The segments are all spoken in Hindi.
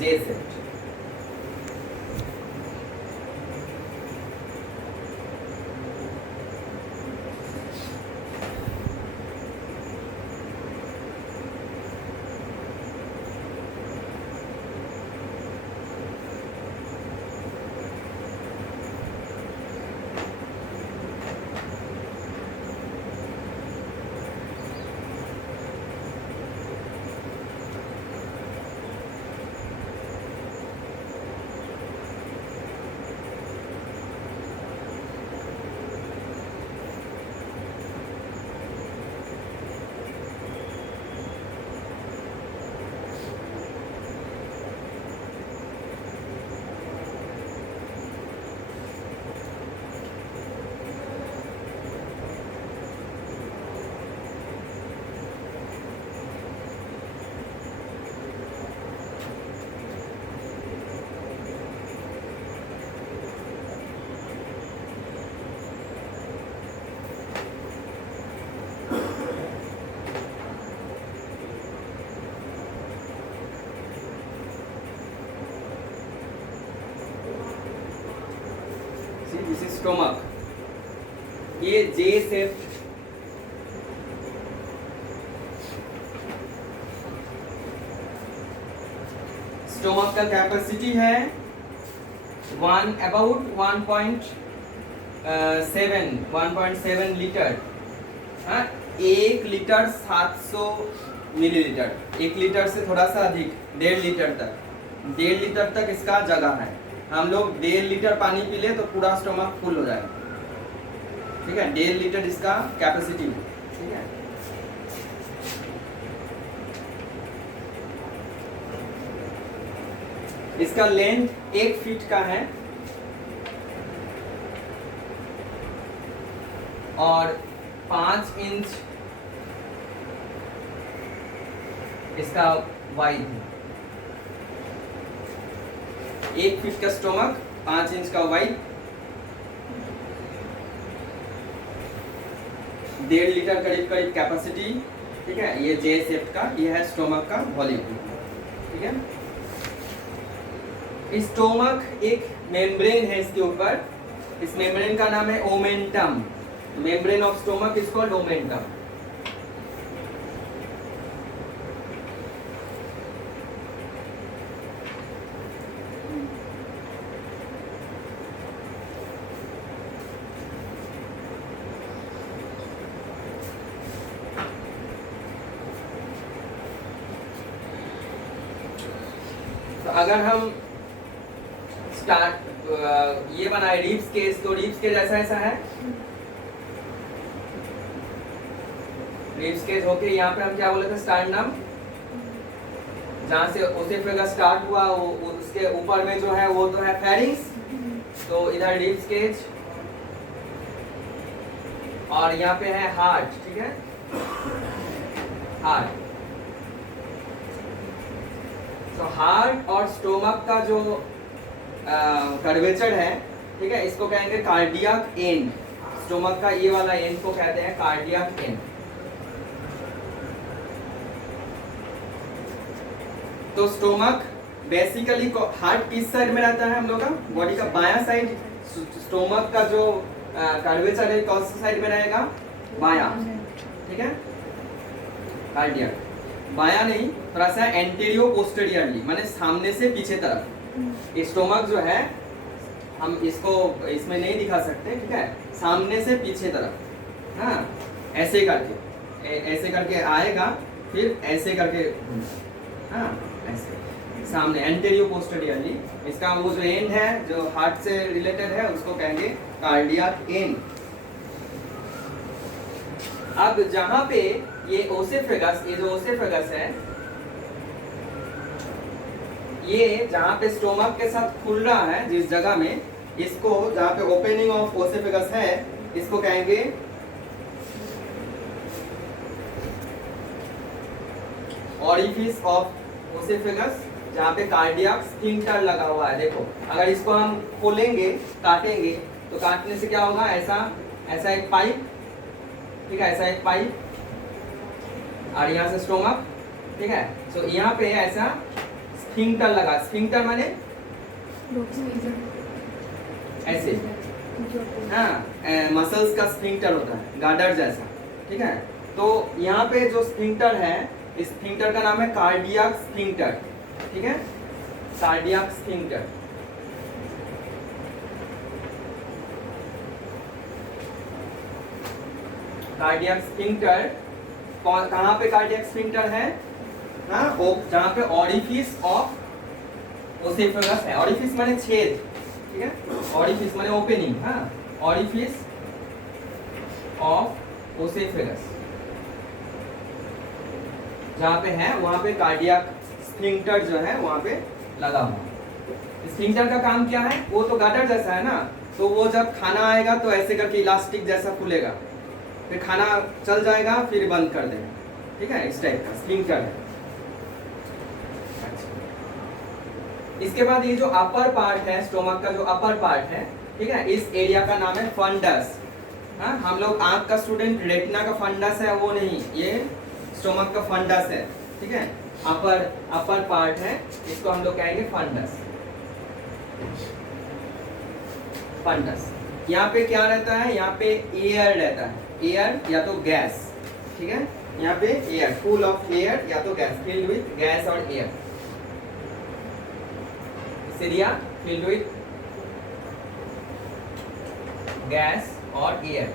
जे सेप्ट। दिस इज स्टोमक, ये जे सेप्ट स्टोमक का कैपेसिटी है अबाउट 1.7 लीटर। हाँ, 1 लीटर 700 मिलीलीटर, 1 लीटर से थोड़ा सा अधिक, 1.5 लीटर तक, 1.5 लीटर तक इसका जगह है। हम लोग 1.5 लीटर पानी पी ले तो पूरा स्टोमक फुल हो जाएगा। ठीक है, 1.5 लीटर इसका कैपेसिटी है। ठीक है, इसका लेंथ 1 फीट का है और 5 इंच इसका वाइड है। 1 फीट का स्टोमक, 5 इंच का वाइड, 1.5 लीटर करीब करीब कैपेसिटी। ठीक है, ये जे शेप का, ये है स्टोमक का वॉल्यूम। ठीक है, स्टोमक एक मेम्ब्रेन है इसके ऊपर, इस मेम्ब्रेन का नाम है omentum. Membrane of stomach is called omentum. तो अगर हम स्टार्ट ये बनाए रिब्स केस, तो रिब्स केस ऐसा है, रिब्स केस होके यहाँ पे हम क्या बोले थे, स्टार्नम, जहाँ से ओसेफेगस स्टार्ट हुआ उसके ऊपर में जो है वो तो है फेरिंक्स। तो इधर रिब्स केज और यहाँ पे है हार्ट। ठीक है, हार्ट। तो हार्ट और स्टोमक का जो कर्वेचर है, ठीक है, इसको कहेंगे कार्डियक एंड। स्टोमक का ये वाला एंड को कहते हैं कार्डियक एंड। तो स्टोमक बेसिकली हार्ट किस साइड में रहता है हम लोग का, बॉडी का बायां साइड। स्टोमक का जो कर्वेचर है कौन सी साइड में रहेगा, बायां। ठीक है, कार्डियक बायां नहीं, थोड़ा सा एंटीरियो पोस्टेरियरली, माने सामने से पीछे तरफ। स्टोमक जो है हम इसको इसमें नहीं दिखा सकते। ठीक है, सामने से पीछे तरफ। हाँ, ऐसे करके आएगा, फिर ऐसे करके, हाँ ऐसे सामने, एंटीरियो पोस्टेरियरली। इसका वो जो एंड है जो हार्ट से रिलेटेड है उसको कहेंगे कार्डियक एंड। अब जहां पे ये ओसेफेगस, ये जो ओसेफेगस है, ये जहां पे स्टोमक के साथ खुल रहा है जिस जगह में, इसको जहां पे ओपनिंग ऑफ ओसेफेगस है, इसको कहेंगे ऑरिफिस ऑफ ओसेफेगस, जहां पे कार्डियक स्फिंक्टर लगा हुआ है। देखो, अगर इसको हम खोलेंगे, काटेंगे, तो काटने से क्या होगा, ऐसा एक पाइप। ठीक है, ऐसा एक पाइप और यहाँ से स्टोमक। ठीक है, तो यहाँ पे ऐसा स्फिंक्टर लगा, स्फिंक्टर माने ऐसे, हाँ, मसल्स का स्फिंक्टर होता है, गार्डर जैसा, ठीक है। तो यहाँ पे जो स्फिंक्टर है, इस स्फिंक्टर का नाम है कार्डियक स्फिंक्टर, ठीक है, कार्डियक स्फिंक्टर। कार्डियक स्फिंक्टर कहाँ पे कार्डियक स्फिंक्टर है? हाँ, जहाँ पे ऑरिफिस ऑफ ओसेफेगस है। ऑरिफिस माने छेद, ठीक है, ऑरिफिस माने ओपनिंग, हाँ, ऑरिफिस ऑफ ओसेफेगस जहाँ पे है वहाँ पे कार्डियक स्फिंक्टर जो है वहाँ पे लगा हुआ। स्फिंक्टर का काम क्या है? वो तो गार्डर जैसा है ना, तो वो जब खाना आएगा तो ऐसे करके इलास्टिक जैसा खुलेगा, फिर खाना चल जाएगा, फिर बंद कर देगा, ठीक है, इस टाइप का स्फिंक्टर है। इसके बाद ये जो अपर पार्ट है, स्टोमक का जो अपर पार्ट है, ठीक है, इस एरिया का नाम है फंडस। हाँ, हम लोग आंख का स्टूडेंट रेटिना का फंडस है वो नहीं, ये स्टोमक का फंडस है, ठीक है, अपर पार्ट है, इसको हम लोग कहेंगे फंडस। फंडस यहाँ पे क्या रहता है? यहाँ पे एयर रहता है, एयर या तो गैस, ठीक है, यहाँ पे एयर, फुल ऑफ एयर या तो गैस, फिल्ड विथ गैस और air, area filled with gas और एयर।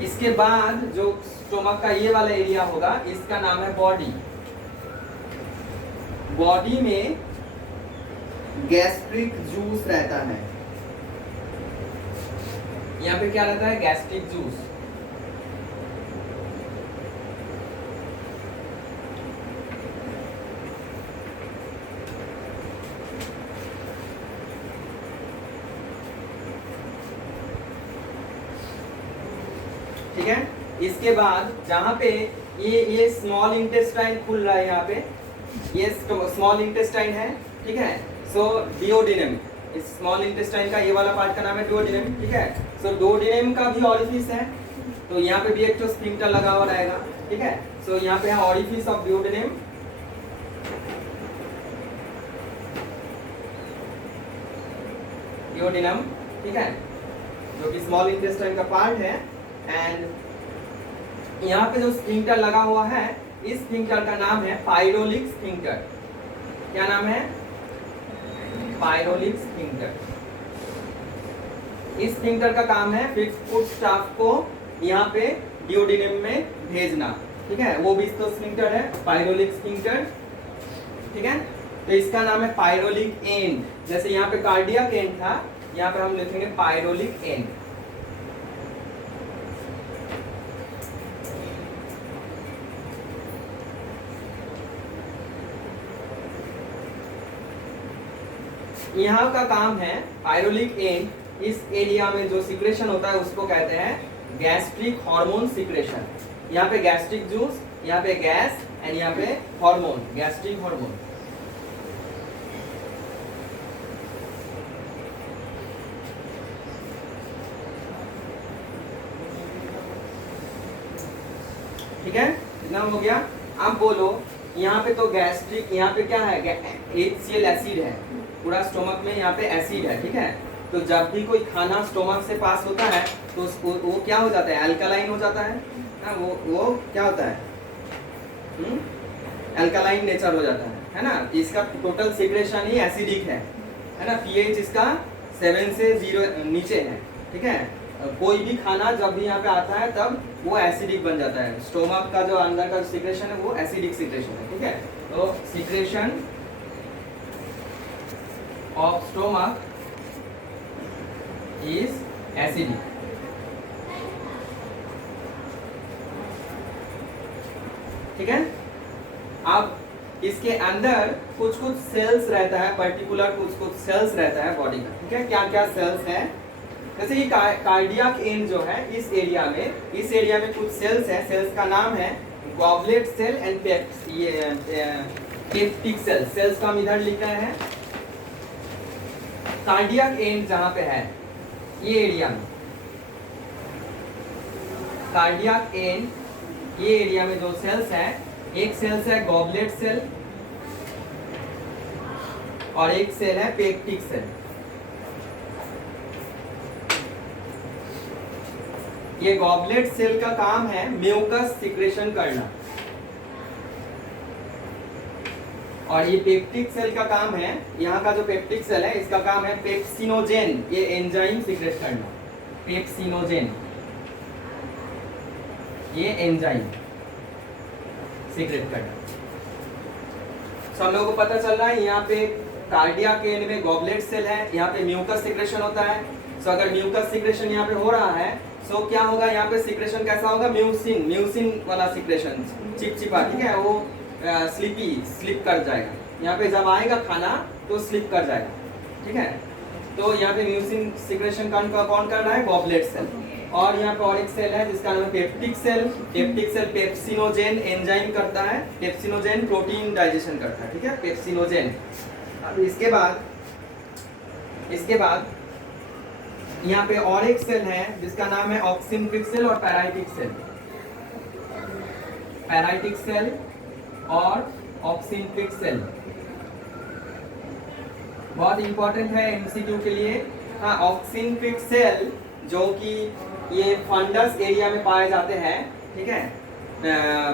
इसके बाद जो स्टोमक का ये वाला एरिया होगा, इसका नाम है बॉडी। बॉडी में गैस्ट्रिक जूस रहता है। यहाँ पे क्या रहता है? Gastric juice. ठीक है, इसके बाद जहाँ पे ये स्मॉल इंटेस्टाइन खुल रहा है, यहाँ पे ये स्मॉल इंटेस्टाइन है, ठीक है, सो डिओडिनम, इस स्मॉल इंटेस्टाइन का ये वाला पार्ट का नाम है डिओडिनम, ठीक है। सो डिओडिनम का भी ऑरिफिस है, तो यहाँ पे भी एक तो स्फिंक्टर लगा हुआ रहेगा, ठीक है। सो यहाँ पे है ऑरिफिस ऑफ डिओडिनम, डिओडिनम, ठीक है, जो कि स्मॉल इंटेस्टाइन का पार्ट है। एंड यहाँ पे जो स्फिंक्टर लगा हुआ है, इस स्फिंक्टर का नाम है पायरोलिक स्फिंक्टर। क्या नाम है? पायरोलिक स्फिंक्टर। इस स्फिंक्टर का काम है फिर फूड स्टाफ को यहाँ पे डिओडिनम में भेजना, ठीक है, वो भी तो स्फिंक्टर है, पायरोलिक स्फिंक्टर, ठीक है। तो इसका नाम है पायरोलिक एंड। जैसे यहाँ पे कार्डियक एंड था, यहाँ पे हम लिखेंगे पायरोलिक एंड। यहाँ का काम है पायरोलिक एंड, इस एरिया में जो सिक्रेशन होता है उसको कहते हैं गैस्ट्रिक हार्मोन सिक्रेशन। यहाँ पे गैस्ट्रिक जूस, यहाँ पे गैस एंड यहाँ पे हार्मोन, गैस्ट्रिक हार्मोन। ठीक है, इतना हो गया। अब बोलो, यहाँ पे तो गैस्ट्रिक, यहाँ पे क्या है? HCl एसिड है, पूरा स्टोमक में यहाँ पे एसिड है, ठीक है। तो जब भी कोई खाना स्टोमक से पास होता है तो उसको वो क्या हो जाता है? अल्कलाइन हो जाता है ना, वो क्या होता है? अल्कलाइन नेचर हो जाता है ना। इसका टोटल सिक्रेशन ही एसिडिक है ना। pH इसका 7 से 0 नीचे है, ठीक है। कोई भी खाना जब भी यहाँ पे आता है तब वो एसिडिक बन जाता है। स्टोमक का जो अंदर का सिक्रेशन है वो एसिडिक सिक्रेशन है, ठीक है। तो secretion of stomach is acidic. ठीक है। अब इसके अंदर कुछ कुछ सेल्स रहता है, पर्टिकुलर कुछ कुछ सेल्स रहता है बॉडी का, ठीक है। क्या क्या सेल्स है? जैसे कि कार्डियक एंड जो है, इस एरिया में कुछ सेल्स है। सेल्स का नाम है goblet cell and peptic cell. Cells का हम इधर लिख रहे हैं। कार्डियक एंड जहां पे है ये एरिया में, कार्डियक एंड, ये एरिया में जो सेल्स है, एक सेल्स है गॉबलेट सेल और एक सेल है पेप्टिक सेल। ये गॉबलेट सेल का काम है म्यूकस सिक्रेशन करना, और ये पेप्टिक सेल का काम है, यहाँ का जो पेप्टिक सेल है इसका काम है पेप्सिनोजेन, ये एंजाइम सिक्रेट करना। पेप्सिनोजेन ये एंजाइम सीक्रेट करना। तो हम लोगों को पता चल रहा है यहाँ पे कार्डियक एंड में गॉबलेट सेल है, यहाँ पे म्यूकस सिक्रेशन होता है। सो अगर म्यूकस सिक्रेशन यहाँ पे हो रहा है, सो क्या होगा यहाँ पे सिक्रेशन कैसा होगा, म्यूसिन, म्यूसिन वाला सिक्रेशन, चिपचिपा, ठीक है, वो स्लिप कर जाएगा। यहाँ पे जब आएगा खाना तो स्लिप कर जाएगा, ठीक है। तो यहाँ पे म्यूसिन सिक्रेशन कौन कर रहा है, गॉबलेट सेल। और यहाँ पे और एक सेल है जिसका नाम है peptic cell. Peptic cell pepsinogen enzyme करता है, पेप्सिनोजेन प्रोटीन डाइजेशन करता है, ठीक है, पेप्सिनोजेन। अब इसके बाद यहाँ पे और एक सेल है जिसका नाम है ऑक्सिनट्रिक सेल और पैराइटिक सेल। पैराइटिक सेल और ऑक्सिनट्रिक सेल बहुत इंपॉर्टेंट है एमसीक्यू के लिए। हाँ, ऑक्सिनट्रिक सेल जो कि ये फंडस एरिया में पाए जाते हैं, ठीक है,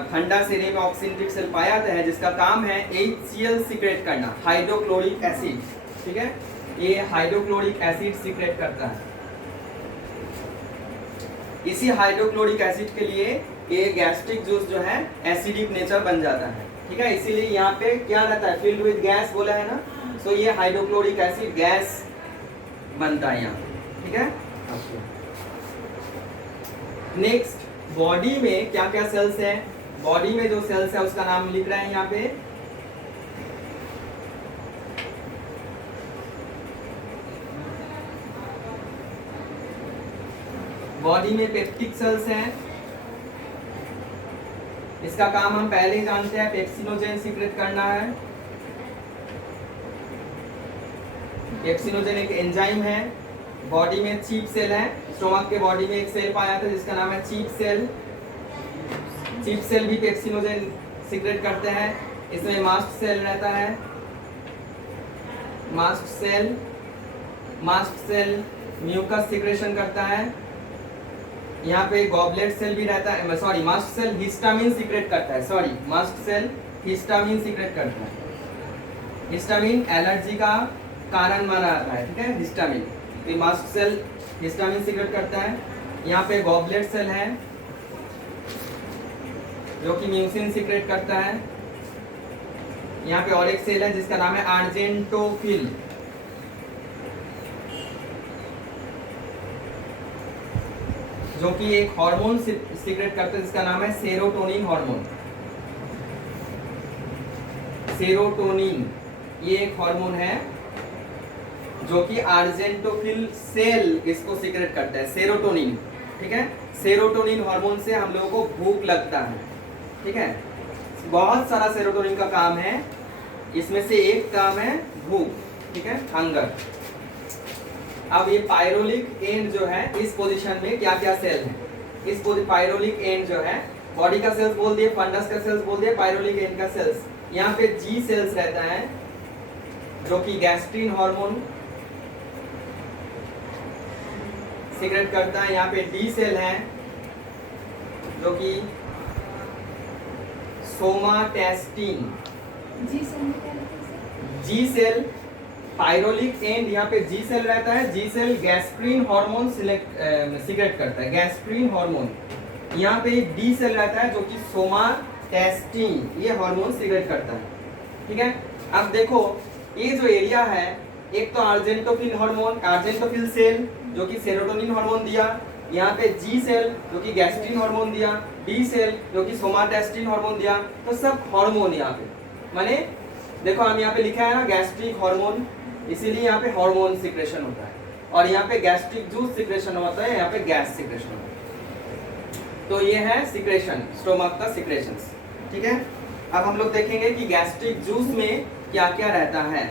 फंडस एरिया में ऑक्सिनट्रिक सेल पाए जाते हैं, जिसका काम है HCl सीक्रेट करना, हाइड्रोक्लोरिक एसिड, ठीक है, ये हाइड्रोक्लोरिक एसिड सीक्रेट करता है। इसी हाइड्रोक्लोरिक एसिड के लिए ये गैस्ट्रिक जूस जो है एसिडिक नेचर बन जाता है, ठीक है, इसीलिए यहाँ पे क्या रहता है, फिल्ड विद गैस बोला है ना, सो ये हाइड्रोक्लोरिक एसिड गैस बनता है यहाँ, ठीक है। नेक्स्ट, बॉडी में क्या क्या सेल्स हैं, बॉडी में जो सेल्स है उसका नाम लिख रहे हैं यहाँ पे। बॉडी में पेप्टिक सेल्स हैं, इसका काम हम पहले ही जानते हैं, पेप्सिनोजेन सीक्रेट करना है। पेप्सिनोजेन एक एंजाइम है। बॉडी में चीफ सेल है, स्टोमक के बॉडी में एक सेल पाया था जिसका नाम है चीफ सेल। चीफ सेल भी पेप्सिनोजेन सीक्रेट करते हैं। इसमें मास्ट सेल रहता है, मास्ट सेल म्यूकस सीक्रेशन करता है। यहाँ पे गॉबलेट सेल भी रहता है, sorry, mast cell histamine secrete करता है, sorry, mast cell histamine secrete करता है। हिस्टामिन एलर्जी का कारण माना जाता है, ठीक है, हिस्टामिन, तो मास्ट सेल हिस्टामिन सीक्रेट करता है। यहाँ पे गॉबलेट सेल है जो कि म्यूसिन सीक्रेट करता है। यहाँ पे और एक सेल है जिसका नाम है आर्जेंटोफिल, जो कि एक हार्मोन सीक्रेट करता है जिसका नाम है सेरोटोनिन हार्मोन। सेरोटोनिन ये एक हार्मोन है जो कि आर्जेंटोफिल सेल इसको सीक्रेट करता है, सेरोटोनिन, ठीक है। सेरोटोनिन हार्मोन से हम लोगों को भूख लगता है, ठीक है, बहुत सारा सेरोटोनिन का काम है, इसमें से एक काम है भूख, ठीक है, हंगर। अब ये पायरोलिक एंड जो है, इस पोजीशन में क्या क्या सेल है, इस पायरोलिक एंड जो है, बॉडी का सेल्स बोल दिए, फंडस का सेल्स बोल दिए, पायरोलिक एंड का सेल्स। यहाँ पे जी सेल्स रहता है जो कि गैस्ट्रिन हार्मोन सीक्रेट करता है। यहाँ पे डी सेल है जो कि सोमाटेस्टिन। जी सेल पायरोलिक एंड, यहाँ पे जी सेल रहता है, जी सेल गैस्ट्रिन हार्मोन सीक्रेट करता है, गैस्ट्रिन हार्मोन। यहाँ पे डी सेल रहता है जो कि सोमाटेस्टिन ये हार्मोन सीक्रेट करता है, ठीक है। अब देखो ये जो एरिया है, एक तो आर्जेंटोफिल हार्मोन, आर्जेंटोफिल सेल जो कि सेरोटोनिन हार्मोन दिया, यहाँ पे जी सेल जो कि गैस्ट्रिन हार्मोन दिया, डी सेल जो कि सोमाटेस्टिन हार्मोन दिया, तो सब हार्मोन यहाँ पे, माने देखो हम यहाँ पे लिखा है ना गैस्ट्रिक हार्मोन, इसीलिए यहाँ पे हार्मोन सिक्रेशन होता है, और यहाँ पे गैस्ट्रिक जूस सिक्रेशन होता है, यहाँ पे गैस सिक्रेशन होता है। तो ये है सिक्रेशन, स्टोमक का सिक्रेशन, ठीक है। अब हम लोग देखेंगे कि गैस्ट्रिक जूस में क्या क्या रहता है,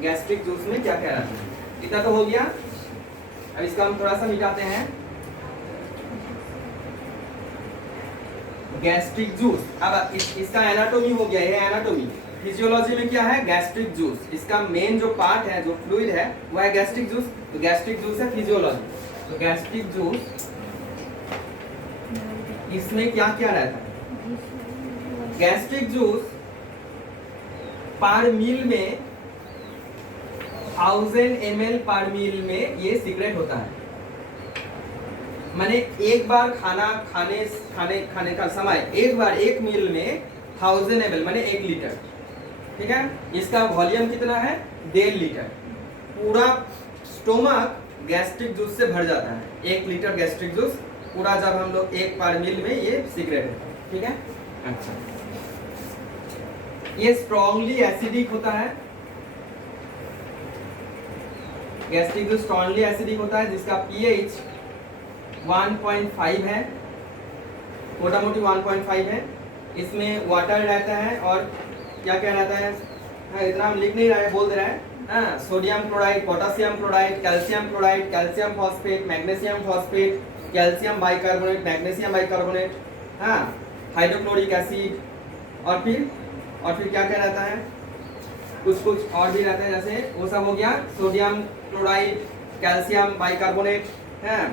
गैस्ट्रिक जूस में क्या क्या रहता है। इतना तो हो गया, अब इसका हम थोड़ा सा मिटाते हैं। Gastric juice. अब इसका एनाटोमी हो गया, ये एनाटोमी। फिजियोलॉजी में क्या है? Gastric juice. इसका मेन जो पार्ट है, जो फ्लूइड है, वो है गैस्ट्रिक जूस। तो गैस्ट्रिक जूस है फिजियोलॉजी। तो गैस्ट्रिक जूस इसमें क्या क्या रहता है? गैस्ट्रिक जूस पर मील में 1000 ml पर मील में ये सीक्रेट होता है। माने एक बार खाने का समय, एक बार एक मील में 1000 ml माने 1 लीटर, ठीक है। इसका वॉल्यूम कितना है? 1.5 लीटर। पूरा स्टोमक गैस्ट्रिक जूस से भर जाता है। 1 लीटर गैस्ट्रिक जूस पूरा, जब हम लोग एक पर मील में ये सीक्रेट है, ठीक है। अच्छा, ये स्ट्रांगली एसिडिक होता है। गैस्ट्रिक जूस स्ट्रांगली एसिडिक होता है, जिसका पीएच 1.5 है, मोटा मोटी 1.5 है। इसमें वाटर रहता है और क्या क्या रहता है? हाँ, इतना हम लिख नहीं रहे, बोल दे रहे हैं। हाँ, sodium chloride, potassium chloride, calcium chloride, calcium phosphate, magnesium phosphate, calcium bicarbonate, magnesium bicarbonate, हाँ, हाइड्रोक्लोरिक एसिड, और फिर क्या क्या रहता है? कुछ और भी रहता है, जैसे वो सब हो गया सोडियम क्लोराइड, कैल्शियम बाइकार्बोनेट, हाँ,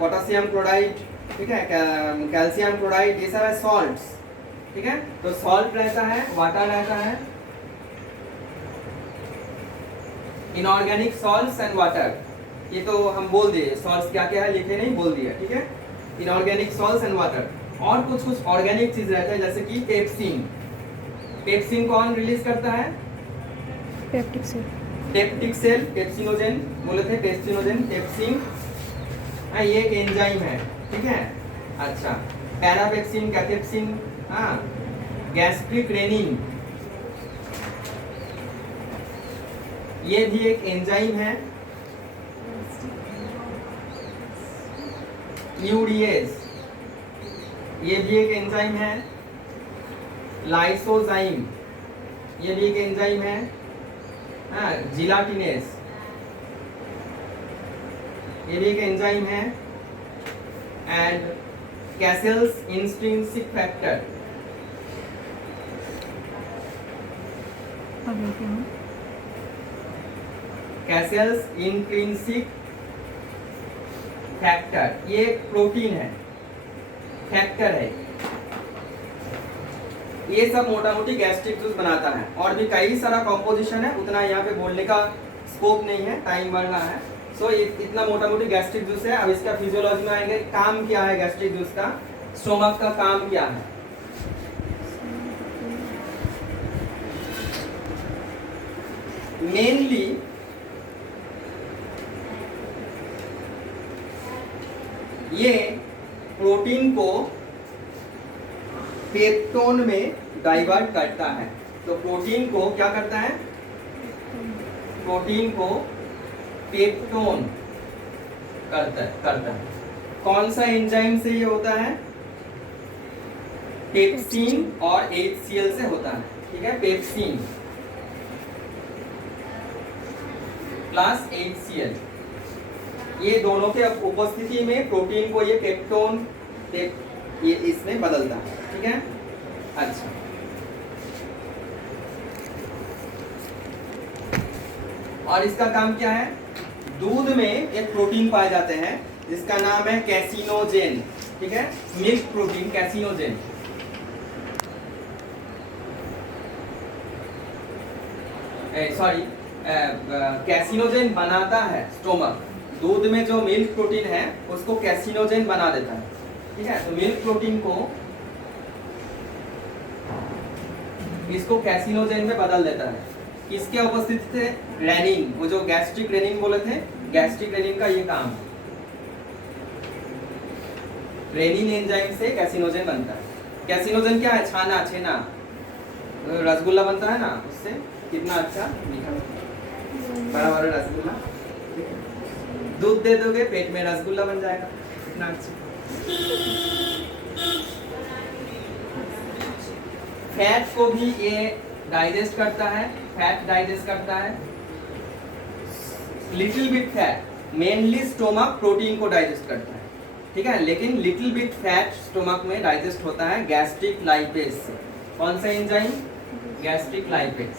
पोटासियम क्लोराइड, ठीक है, कैल्शियम क्लोराइड, ये सब है सॉल्ट्स, ठीक है। तो सॉल्ट रहता है, वाटर रहता है, इनऑर्गेनिक सॉल्ट्स एंड वाटर। ये तो हम बोल दिए, सॉल्ट्स क्या क्या है लिखे नहीं, बोल दिया, ठीक है। Inorganic salts and water. और कुछ ऑर्गेनिक चीज रहता है, जैसे कि पेप्सिन। पेप्सिन कौन रिलीज करता है? पेप्टिक सेल, पेप्सिनोजेन बोले थे, पेप्सिनोजेन, पेप्सिन, हाँ, ये एक एंजाइम है, ठीक है। अच्छा, पैरापेप्सिन, कैथेप्सिन, हाँ, गैस्ट्रिक रेनिन, ये भी एक एंजाइम है। यूरिएज, ये भी एक एंजाइम है। लाइसोजाइम, ये भी एक एंजाइम है। हाँ, जिलाटिनेस, ये भी एक एंजाइम है। And Castle's intrinsic factor, Castle's intrinsic factor, ये एक प्रोटीन है, फैक्टर है। ये सब मोटा मोटी गैस्ट्रिक जूस बनाता है। और भी कई सारा कॉम्पोजिशन है, उतना यहाँ पे बोलने का स्कोप नहीं है, टाइम बढ़ रहा है। सो इतना मोटा मोटी गैस्ट्रिक जूस है। अब इसका फिजियोलॉजी में आएंगे, काम क्या है गैस्ट्रिक जूस का, स्टोमक का काम क्या है। मेनली ये प्रोटीन को पेप्टोन में डाइवर्ट करता है। तो प्रोटीन को क्या करता है? प्रोटीन को पेप्टोन करता है। कौन सा एंजाइम से ये होता है? पेप्सिन और HCl से होता है, ठीक है। पेप्सिन प्लस HCl, ये दोनों के उपस्थिति में प्रोटीन को ये पेप्टोन ये इसमें बदलता है, ठीक है। अच्छा, और इसका काम क्या है? दूध में एक प्रोटीन पाए जाते हैं जिसका नाम है कैसिनोजेन, ठीक है। Milk protein caseinogen. Sorry, caseinogen बनाता है स्टोमक। दूध में जो मिल्क प्रोटीन है उसको कैसिनोजेन बना देता है, ठीक है। तो मिल्क प्रोटीन को इसको कैसिनोजेन में बदल देता है। इसके उपस्थिति से रेनिन, वो जो गैस्ट्रिक रेनिन बोले थे, गैस्ट्रिक रेनिन का ये काम है। रेनिन एंजाइम से कैसिनोजेन बनता है। कैसिनोजेन क्या है? छेना, रसगुल्ला बनता है ना, उससे कितना अच्छा मीठा बड़ा रसगुल्ला, दूध दे दोगे पेट में रसगुल्ला बन जाएगा, कितना अच्छा। फैट को भी ये डाइजेस्ट करता है, फैट डाइजेस्ट करता है। Little bit fat, mainly stomach protein को डाइजेस्ट करता है, ठीक है, लेकिन लिटिल बिट फैट स्टोमक में डाइजेस्ट होता है गैस्ट्रिक लाइपेज से। कौन सा एंजाइम? Gastric lipase.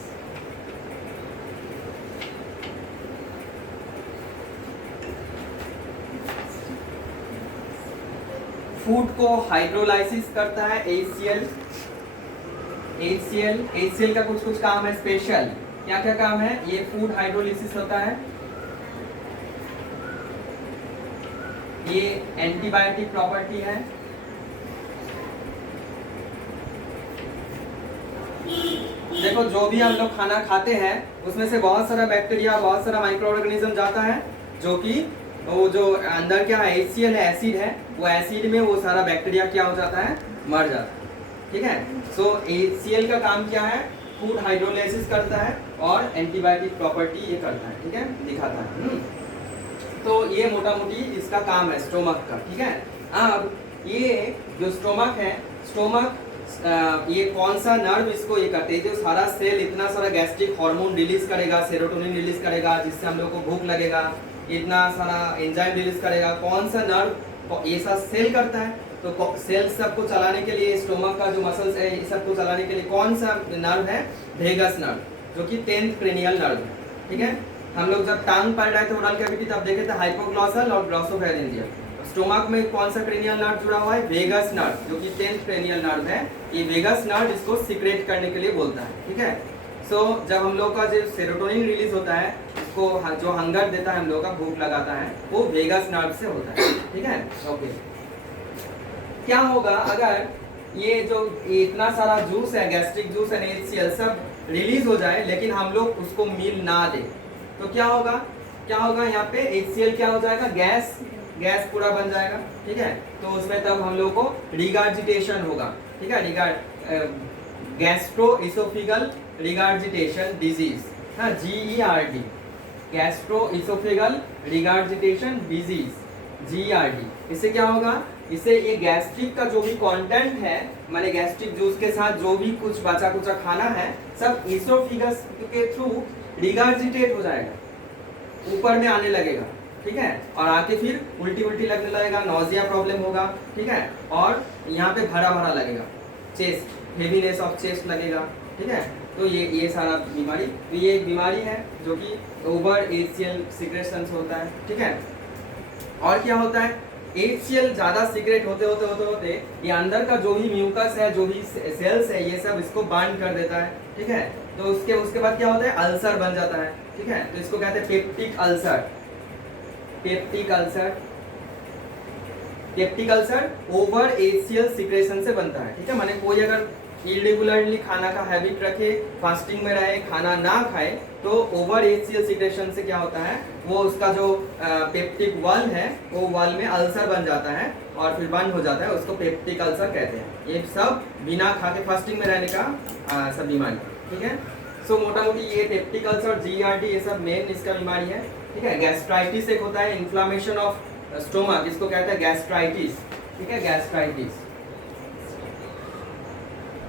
फूड को हाइड्रोलाइसिस करता है HCl। HCl का कुछ कुछ काम है स्पेशल। क्या क्या काम है? ये फूड हाइड्रोलिसिस होता है, ये एंटीबायोटिक प्रॉपर्टी है, देखो जो भी हम लोग खाना खाते हैं उसमें से बहुत सारा बैक्टीरिया, बहुत सारा माइक्रो ऑर्गेनिज्म जाता है, जो कि वो जो अंदर क्या है HCl है, एसिड है, वो एसिड में वो सारा बैक्टीरिया क्या हो जाता है? मर जाता है। ठीक है, सो HCl का काम क्या है? फूड हाइड्रोलाइसिस करता है और एंटीबायोटिक प्रॉपर्टी ये करता है। ठीक है, दिखाता है। तो ये मोटा मोटी इसका काम है स्टोमक का। ठीक है, अब ये जो स्टोमक है, स्टोमक ये कौन सा नर्व इसको ये करते हैं? जो सारा सेल इतना सारा गैस्ट्रिक हार्मोन रिलीज करेगा, सेरोटोनिन रिलीज करेगा, जिससे हम लोग को भूख लगेगा, इतना सारा एंजाइम रिलीज करेगा, कौन सा नर्व ये सब सेल करता है? तो सेल सबको चलाने के लिए, स्टोमक का जो मसल्स है ये सबको चलाने के लिए कौन सा नर्व है? वेगस नर्व, जो कि 10th क्रेनियल नर्व है। ठीक है, हम लोग जब टांग पढ़ रहे थे ओरल कैविटी तब देखे थे हाइपोग्लॉसल और ग्लॉसोफेरेंजियल। स्टोमक में कौन सा क्रेनियल नर्व जुड़ा हुआ है? वेगस नर्व, जो कि 10th क्रेनियल नर्व है। ये वेगस नर्व इसको सीक्रेट करने के लिए बोलता है। ठीक है, सो जब हम लोग का जो सेरोटोनिन रिलीज होता है, उसको जो हंगर देता है, हम लोग का भूख लगाता है, वो वेगस नर्व से होता है। ठीक है, ओके। क्या होगा अगर ये जो इतना सारा जूस है, गैस्ट्रिक जूस है, HCl सब रिलीज हो जाए, लेकिन हम लोग उसको मील ना दे, तो क्या होगा? क्या होगा यहाँ पे? HCl क्या हो जाएगा? गैस पूरा बन जाएगा। ठीक है, तो उसमें तब हम लोग को रिगार्जिटेशन होगा। ठीक है, गैस्ट्रोइसोफेगल रिगार्जिटेशन डिजीज, हाँ, GERD, गैस्ट्रोइसोफेगल रिगार्जिटेशन डिजीज, GERD। इससे क्या होगा? इससे ये गैस्ट्रिक का जो भी कंटेंट है, माने गैस्ट्रिक जूस के साथ जो भी कुछ बचा कुचा खाना है, सब इसोफेगस के थ्रू रिगार्जिटेट हो जाएगा, ऊपर में आने लगेगा। ठीक है, और आके फिर उल्टी उल्टी लगने लगेगा, नोजिया प्रॉब्लम होगा। ठीक है, और यहाँ पे भरा भरा लगेगा, चेस्ट, हेवीनेस ऑफ चेस्ट लगेगा। ठीक है, तो ये सारा बीमारी, तो ये एक बीमारी है जो कि ओवर HCl सीक्रेशन से होता है। ठीक है, और क्या होता है? HCl ज्यादा सीक्रेट होते ये अंदर का जो भी म्यूकस है, जो भी सेल्स है, ये सब इसको बाइंड कर देता है। ठीक है, तो उसके बाद क्या होता है? अल्सर बन जाता है। ठीक है, तो इसको कहते हैं peptic ulcer. Peptic ulcer, peptic ulcer over HCl secretion से बनता है। ठीक है, माने कोई अगर इरेगुलरली खाना का हैबिट रखे, फास्टिंग में रहे, खाना ना खाए, तो ओवर HCl सीक्रेशन से क्या होता है? वो उसका जो पेप्टिक वॉल है, वो वॉल में अल्सर बन जाता है और फिर बंद हो जाता है, उसको पेप्टिक अल्सर कहते हैं। ये सब बिना खा के फास्टिंग में रहने का सब बीमारी। ठीक है, सो मोटा मोटी ये पेप्टिक अल्सर, GERD, ये सब मेन इसका बीमारी है। ठीक है, गैस्ट्राइटिस एक होता है, इन्फ्लामेशन ऑफ स्टोमक, इसको कहते हैं गैस्ट्राइटिस। ठीक है, गैस्ट्राइटिस,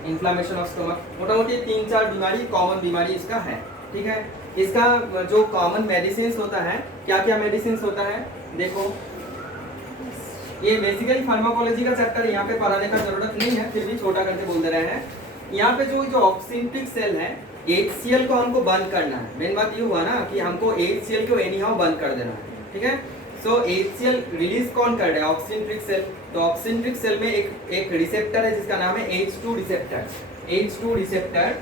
इन्फ्लामेशन ऑफ स्टोमक, मोटा मोटी 3-4 बीमारी, कॉमन बीमारी इसका है। ठीक है, इसका जो कॉमन मेडिसिन होता है, क्या क्या मेडिसिन होता है? देखो, ये बेसिकली फार्माकोलॉजी का चैप्टर यहाँ पे पढ़ाने का जरूरत नहीं है, फिर भी छोटा करके बोल दे रहे हैं। यहाँ पे जो ऑक्सिंट्रिक सेल है, HCl को हमको बंद करना है। मेन बात ये हुआ ना कि हमको HCl को एनीहाउ बंद कर देना है। ठीक है, सो HCl रिलीज कौन कर रहा है? ऑक्सिंट्रिक सेल। तो ऑक्सिंट्रिक सेल में एक रिसेप्टर है जिसका नाम है H2 रिसेप्टर। H2 रिसेप्टर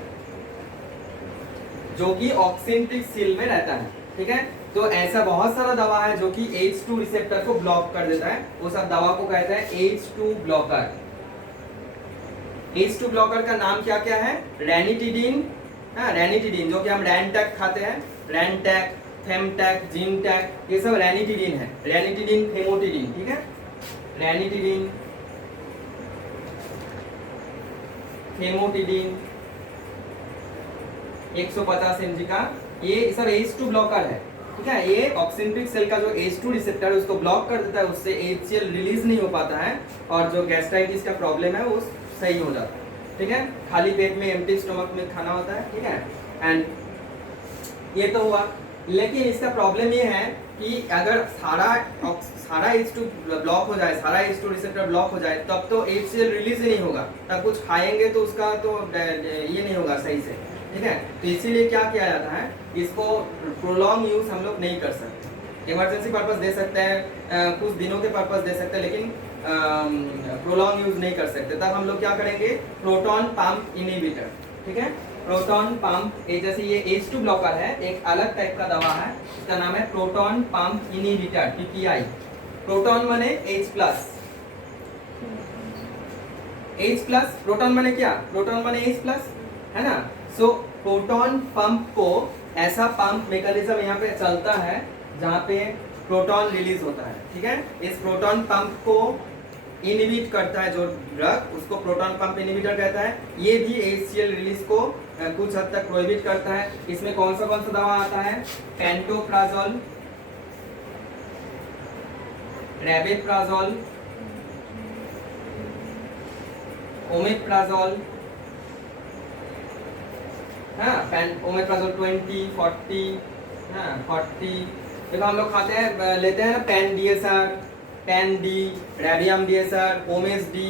जो कि ऑक्सिंट्रिक सेल में रहता है। ठीक है, तो ऐसा बहुत सारा दवा है जो कि H2 रिसेप्टर को ब्लॉक कर देता है, वो सब दवा को कहते हैं H2 ब्लॉकर। H2 ब्लॉकर का नाम क्या क्या है? रेनिटिडिन, हाँ, रेनिटिडिन, जो कि हम रैनटैक खाते हैं, रैनटैक, फेमटैक, जिनटैक, ये सब रेनिटिडिन है। Ranitidine, famotidine. ठीक है, रेनिटिडिन, फेमोटिडिन, 150 mg का, ये सब H2 ब्लॉकर है। ठीक है, ये ऑक्सिंट्रिक सेल का जो H2 रिसेप्टर है उसको ब्लॉक कर देता है, उससे HCl रिलीज नहीं हो पाता है और जो गैस्ट्राइटिस का प्रॉब्लम है वो सही हो जाता है। ठीक है, खाली पेट में, एम्प्टी स्टमक में खाना होता है। ठीक है, एंड ये तो हुआ। लेकिन इसका प्रॉब्लम ये है कि अगर सारा H2 ब्लॉक हो जाए, सारा H2 रिसेप्टर ब्लॉक हो जाए, तब तो HCl रिलीज ही नहीं होगा, तब कुछ खाएंगे तो उसका तो ये नहीं होगा सही से, ठीक है। तो इसीलिए क्या किया जाता है, इसको प्रोलॉन्ग यूज हम लोग नहीं कर सकते। इमरजेंसी पर्पस दे सकते हैं, कुछ दिनों के पर्पस दे सकते हैं, लेकिन प्रोलॉन्ग यूज नहीं कर सकते। तब हम लोग क्या करेंगे, प्रोटॉन पंप इनहिबिटर, ठीक है। प्रोटॉन पंप, जैसे ये H2 ब्लॉकर है, एक अलग टाइप का दवा है, इसका नाम है proton pump inhibitor, PPI। Proton माने H+, प्रोटॉन माने क्या, प्रोटॉन माने H+, है ना। सो प्रोटॉन पंप को, ऐसा पंप मैकेनिज्म यहाँ पे चलता है जहाँ पे प्रोटॉन रिलीज होता है, ठीक है। इस प्रोटॉन पंप को इनहिबिट करता है जो ड्रग, उसको प्रोटॉन पंप इनहिबिटर कहता है। ये भी HCl रिलीज को कुछ हद तक प्रोहिबिट करता है। इसमें कौन सा दवा आता है, पेंटोप्राजोल, रेबेप्राजोल, ओमेप्राजोल, हाँ, ओमेप्राजोल 20, 40, हाँ 40। देखो हम लोग खाते हैं, लेते हैं ना, Pan DSR, Pan D, Radium DSR, Omez D,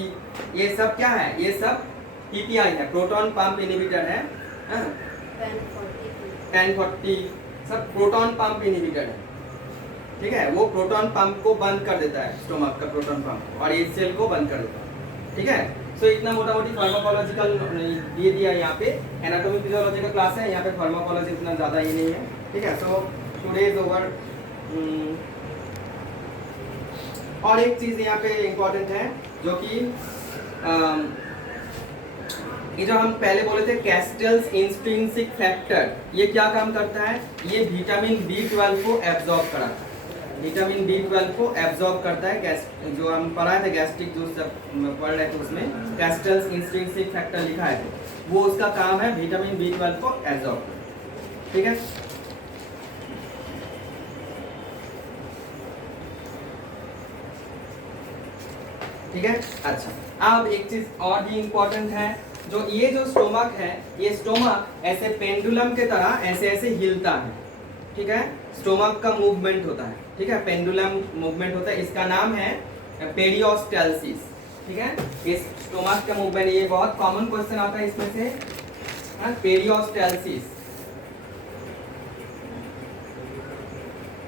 ये सब क्या है, ये सब PPI है, प्रोटॉन पंप इनहिबिटर है, हाँ। पेन 40 सब प्रोटॉन पंप इनहिबिटर है, ठीक है। वो प्रोटॉन पंप को बंद कर देता है, स्टोमक का प्रोटॉन पंप, और HCl को बंद कर देता है, ठीक है। सो इतना मोटा मोटी फार्माकोलॉजिकल दे दिया यहाँ पे। एनाटॉमी फिजियोलॉजी का क्लास है, यहाँ पे फार्माकोलॉजी इतना ज़्यादा ही नहीं है, ठीक है। So today is over. और एक चीज़ यहाँ पे इम्पोर्टेंट है, जो कि ये जो हम पहले बोले थे कैस्टल्स इंट्रिंसिक फैक्टर, ये क्या काम करता है, ये विटामिन B12 को एब्जॉर्ब कराता है, विटामिन B12 को एब्जॉर्ब करता है। जो हम पढ़ाए थे गैस्ट्रिक जूस जब पढ़ रहे थे, उसमें कैस्टल्स इंट्रिंसिक फैक्टर लिखा है, वो उसका काम है विटामिन B12 को एब्जॉर्ब करना, ठीक है। ठीक है, अच्छा अब एक चीज और भी इम्पोर्टेंट है, जो ये जो स्टोमक है, ये स्टोमक ऐसे पेंडुलम के तरह ऐसे ऐसे हिलता है, ठीक है। स्टोमक का मूवमेंट होता है, ठीक है, पेंडुलम मूवमेंट होता है, इसका नाम है पेरियोस्टाल्सिस, ठीक है। इस स्टोमक का मूवमेंट, ये बहुत कॉमन क्वेश्चन आता है इसमें से, पेरियोस्टाल्सिस।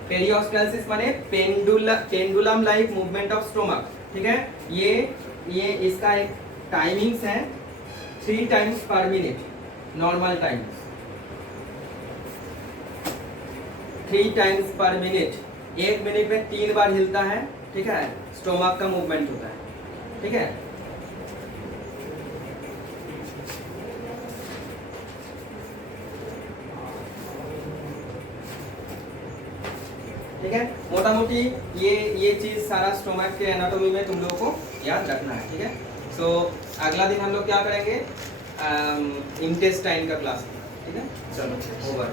पेरियोस्टाल्सिस माने pendulum like movement of stomach, ठीक है। ये इसका एक टाइमिंग्स है 3 टाइम्स पर मिनट, नॉर्मल टाइम्स 3 टाइम्स पर मिनट, 1 मिनट में 3 बार हिलता है, ठीक है, स्टोमक का मूवमेंट होता है, ठीक है। ठीक है, मोटा मोटी ये चीज सारा स्टोमक के एनाटॉमी में तुम लोगों को याद रखना है, ठीक है। सो अगला दिन हम लोग क्या करेंगे, इंटेस्टाइन का क्लास, ठीक है। चलो ओवर।